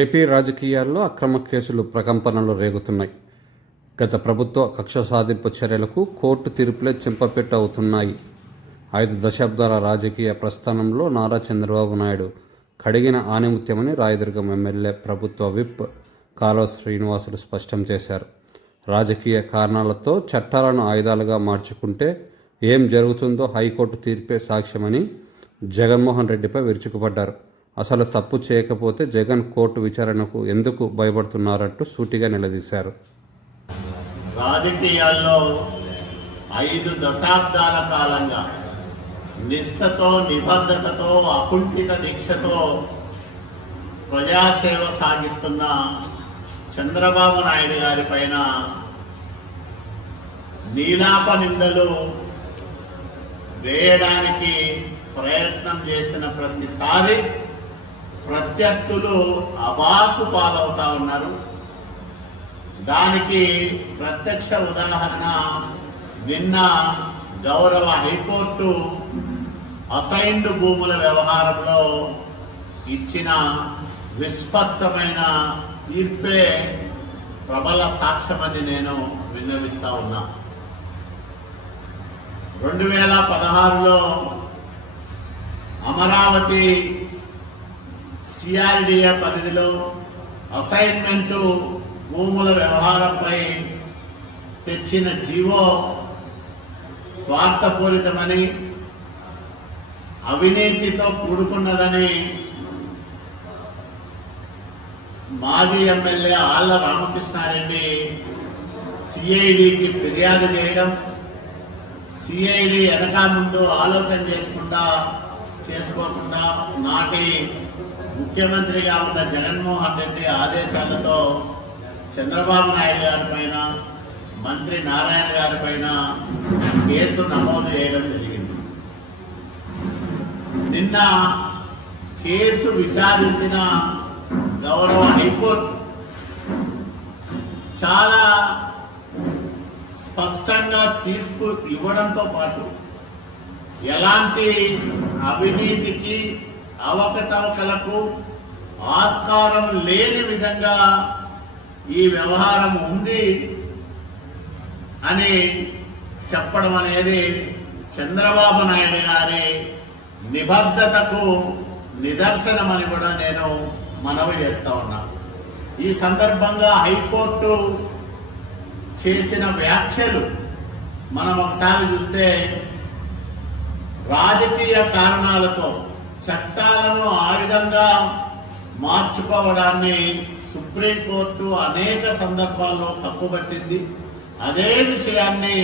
AP రాజకీయాల్లో అక్రమ కేసులు ప్రకంపనలు రేగుతున్నాయి. గత ప్రభుత్వ కక్ష సాధింపు చర్యలకు కోర్టు తీర్పులే చెంపపెట్టు అవుతున్నాయి. 5 దశాబ్దాల రాజకీయ ప్రస్థానంలో నారా చంద్రబాబు నాయుడు కడిగిన ఆణిముత్యమని రాయదుర్గం ఎమ్మెల్యే ప్రభుత్వ విప్ కాలువ శ్రీనివాసులు స్పష్టం చేశారు. రాజకీయ కారణాలతో చట్టాలను ఆయుధాలుగా మార్చుకుంటే ఏం జరుగుతుందో హైకోర్టు తీర్పే సాక్ష్యమని జగన్మోహన్ రెడ్డిపై విరుచుకుపడ్డారు. అసలు తప్పు చేయకపోతే జగన్ కోర్టు విచారణకు ఎందుకు భయపడుతున్నారంటూ సూటిగా నిలదీశారు. రాజకీయాల్లో 5 దశాబ్దాల కాలంగా నిష్ఠతో, నిబద్ధతతో, అకుంఠిత దీక్షతో ప్రజాసేవ సాగిస్తున్న చంద్రబాబు నాయుడు గారి పైన నీలాప నిందలు వేయడానికి ప్రయత్నం చేసిన ప్రతిసారి ప్రత్యర్థులు అబాసు పాలవుతా ఉన్నారు. దానికి ప్రత్యక్ష ఉదాహరణ నిన్న గౌరవ హైకోర్టు అసైన్డ్ భూముల వ్యవహారంలో ఇచ్చిన విస్పష్టమైన తీర్పే ప్రబల సాక్ష్యమని నేను విన్నవిస్తా ఉన్నా. 2016లో అమరావతి సిఆర్డిఏ పరిధిలో అసైన్మెంటు భూముల వ్యవహారంపై తెచ్చిన జీవో స్వార్థపూరితమని, అవినీతితో కూడుకున్నదని మాజీ ఎమ్మెల్యే ఆళ్ల రామకృష్ణారెడ్డి సిఐడికి ఫిర్యాదు చేయడం, సిఐడి వెనక ముందు ఆలోచన చేసుకోకుండా నాటి ముఖ్యమంత్రిగా ఉన్న జగన్మోహన్ రెడ్డి ఆదేశాలతో చంద్రబాబు నాయుడు గారి పైన, మంత్రి నారాయణ గారి పైన కేసు నమోదు చేయడం జరిగింది. నిన్న కేసు విచారించిన గౌరవ హైకోర్టు చాలా స్పష్టంగా తీర్పు ఇవ్వడంతో పాటు ఎలాంటి అవినీతికి, అవకతవకలకు ఆస్కారం లేని విధంగా ఈ వ్యవహారం ఉంది అని చెప్పడం అనేది చంద్రబాబు నాయుడు గారి నిబద్ధతకు నిదర్శనమని కూడా నేను మనవి చేస్తా ఉన్నా. ఈ సందర్భంగా హైకోర్టు చేసిన వ్యాఖ్యలు మనం ఒకసారి చూస్తే, రాజకీయ కారణాలతో చట్టాలను ఆయుధంగా మార్చుకోవడాన్ని సుప్రీంకోర్టు అనేక సందర్భాల్లో తప్పుపట్టింది. అదే విషయాన్ని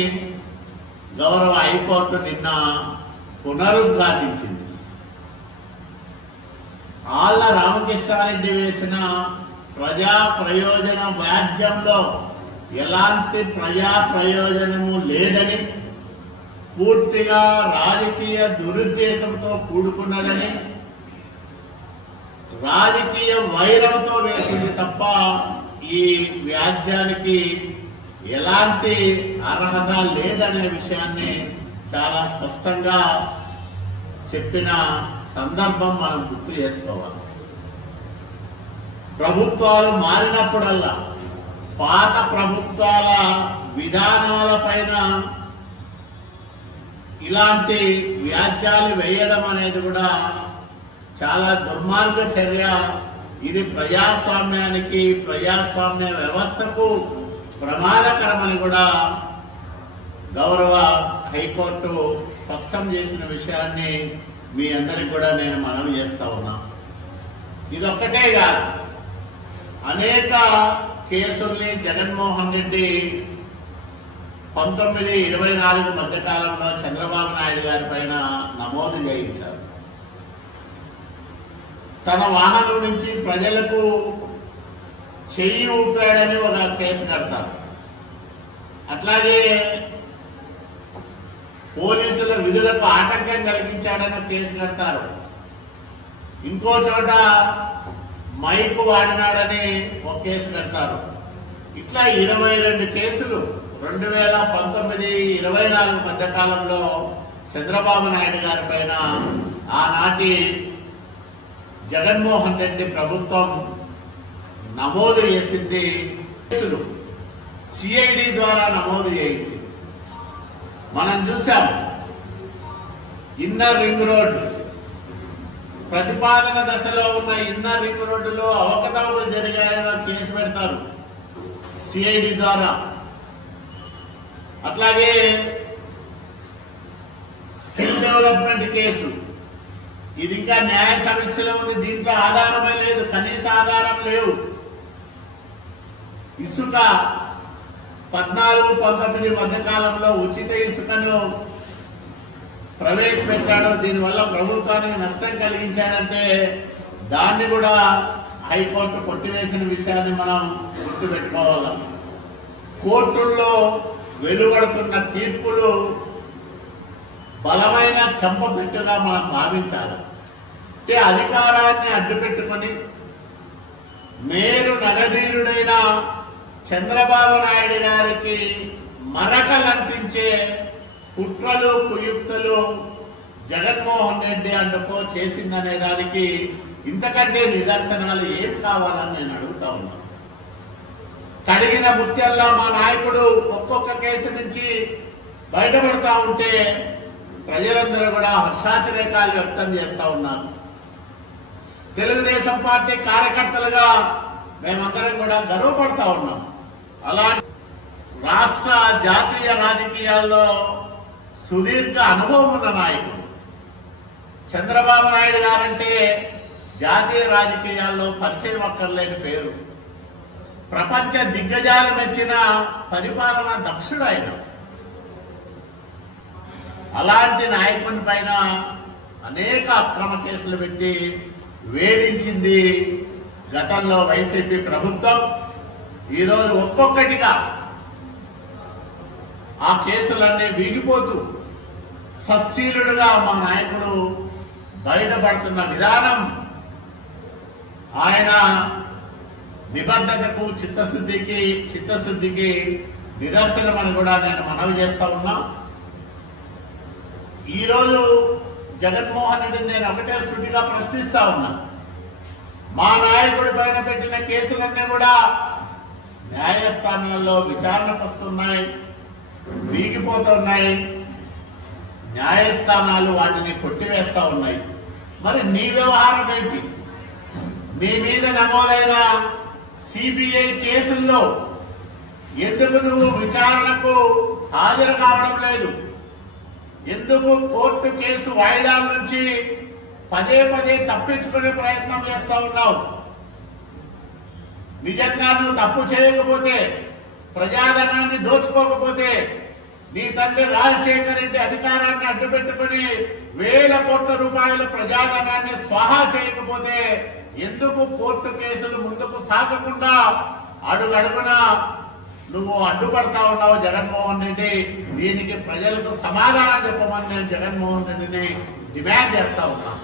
గౌరవ హైకోర్టు నిన్న పునరుద్ఘాటించింది. ఆళ్ల రామకృష్ణారెడ్డి వేసిన ప్రజా ప్రయోజన వ్యాజ్యంలో ఎలాంటి ప్రజా ప్రయోజనము లేదని, పూర్తిగా రాజకీయ దురుద్దేశంతో కూడుకున్నదని, రాజకీయ వైరంతో వేసింది తప్ప ఈ వ్యాజ్యానికి ఎలాంటి అర్హత లేదనే విషయాన్ని చాలా స్పష్టంగా చెప్పిన సందర్భం మనం గుర్తు చేసుకోవాలి. ప్రభుత్వాలు మారినప్పుడల్లా పాత ప్రభుత్వాల విధానాలపైన ఇలాంటి వ్యాజ్యాలు వేయడం అనేది కూడా చాలా దుర్మార్గ చర్య. ఇది ప్రజాస్వామ్యానికి, ప్రజాస్వామ్య వ్యవస్థకు ప్రమాదకరమని కూడా గౌరవ హైకోర్టు స్పష్టం చేసిన విషయాన్ని మీ అందరికి కూడా నేను మనవి చేస్తా ఉన్నా. ఇదొక్కటే కాదు, అనేక కేసుల్ని జగన్మోహన్ రెడ్డి 19-24 మధ్యకాలంలో చంద్రబాబు నాయుడు గారి పైన నమోదు చేయించారు. తన వాహనం నుంచి ప్రజలకు చెయ్యి ఊపాడని ఒక కేసు కడతారు. అట్లాగే పోలీసుల విధులకు ఆటంకం కలిగించాడని కేసు కడతారు. ఇంకో చోట మైకు వాడినాడని ఒక కేసు కడతారు. ఇట్లా 22 కేసులు 2019-24 మధ్యకాలంలో చంద్రబాబు నాయుడు గారి పైన ఆనాటి జగన్మోహన్ రెడ్డి ప్రభుత్వం నమోదు చేసింది కేసులు సిఐడి ద్వారా నమోదు చేయించింది. మనం చూసాం ఇన్నర్ రింగ్ రోడ్ ప్రతిపాదన దశలో ఉన్న ఇన్నర్ రింగ్ రోడ్డులో అవకతవకలు జరిగాయని కేసు పెడతారు సిఐడి ద్వారా. అట్లాగే స్కిల్ డెవలప్మెంట్ కేసు, ఇది ఇంకా న్యాయ సమీక్షలో ఉంది, దీంట్లో ఆధారమే లేదు, కనీస ఆధారం లేవు. ఇసుక 14-19 మధ్య కాలంలో ఉచిత ఇసుకను ప్రవేశపెట్టాడు, దీనివల్ల ప్రభుత్వానికి నష్టం కలిగించాడంటే దాన్ని కూడా హైకోర్టు కొట్టివేసిన విషయాన్ని మనం గుర్తుపెట్టుకోవాలి. కోర్టుల్లో వెలువడుతున్న తీర్పులు బలమైన చెంపపెట్టుగా మనం భావించాలి. అంటే అధికారాన్ని అడ్డుపెట్టుకొని మేరు నగధీరుడైన చంద్రబాబు నాయుడు గారికి మరకలంటించే కుట్రలు కుయుక్తులు జగన్మోహన్ రెడ్డి అండుకో చేసిందనే దానికి ఇంతకంటే నిదర్శనాలు ఏం కావాలని నేను అడుగుతా ఉన్నాను. కడిగిన ముత్యాల్లో మా నాయకుడు ఒక్కొక్క కేసు నుంచి బయటపడతా ఉంటే ప్రజలందరూ కూడా హర్షాతిరేకాలు వ్యక్తం చేస్తా ఉన్నారు. తెలుగుదేశం పార్టీ కార్యకర్తలుగా మేమందరం కూడా గర్వపడతా ఉన్నాం. అలాంటి రాష్ట్ర జాతీయ రాజకీయాల్లో సుదీర్ఘ అనుభవం ఉన్న నాయకుడు చంద్రబాబు నాయుడు గారంటే జాతీయ రాజకీయాల్లో పరిచయం అక్కర్లేని పేరు. ప్రపంచ దిగ్గజాలు మెచ్చిన పరిపాలన దక్షుడు ఆయన. అలాంటి నాయకుని పైన అనేక అక్రమ కేసులు పెట్టి వేధించింది గతంలో వైసీపీ ప్రభుత్వం. ఈరోజు ఒక్కొక్కటిగా ఆ కేసులన్నీ వీగిపోతూ సచ్చీలుడుగా మా నాయకుడు బయటపడుతున్న విధానం ఆయన నిబద్ధతకు చిత్తశుద్ధికి నిదర్శనమని కూడా నేను మనవి చేస్తా ఉన్నా. ఈరోజు జగన్మోహన్ రెడ్డిని నేను ఒకటే శృతిగా ప్రశ్నిస్తా ఉన్నా. మా నాయకుడి పైన పెట్టిన కేసులన్నీ కూడా న్యాయస్థానాల్లో విచారణకు వస్తున్నాయి, వీగిపోతున్నాయి, న్యాయస్థానాలు వాటిని కొట్టివేస్తా ఉన్నాయి. మరి నీ వ్యవహారం ఏంటి? నీ మీద నమోదైన సిబిఐ కేసుల్లో ఎందుకు నువ్వు విచారణకు హాజరు కావడం లేదు? ఎందుకు కోర్టు కేసు వాయిదాల నుంచి పదే తప్పించుకునే ప్రయత్నం చేస్తా ఉన్నావు? నిజంగా నువ్వు తప్పు చేయకపోతే, ప్రజాధనాన్ని దోచుకోకపోతే, నీ తండ్రి రాజశేఖర రెడ్డి అధికారాన్ని అడ్డుపెట్టుకుని వేల కోట్ల రూపాయల ప్రజాధనాన్ని స్వాహా చేయకపోతే ఎందుకు కోర్టు కేసులు ముందుకు సాగకుండా అడుగడుగున నువ్వు అడ్డుపడతా ఉన్నావు జగన్మోహన్ రెడ్డి? దీనికి ప్రజలకు సమాధానం చెప్పమని నేను జగన్మోహన్ రెడ్డిని డిమాండ్ చేస్తా ఉన్నా.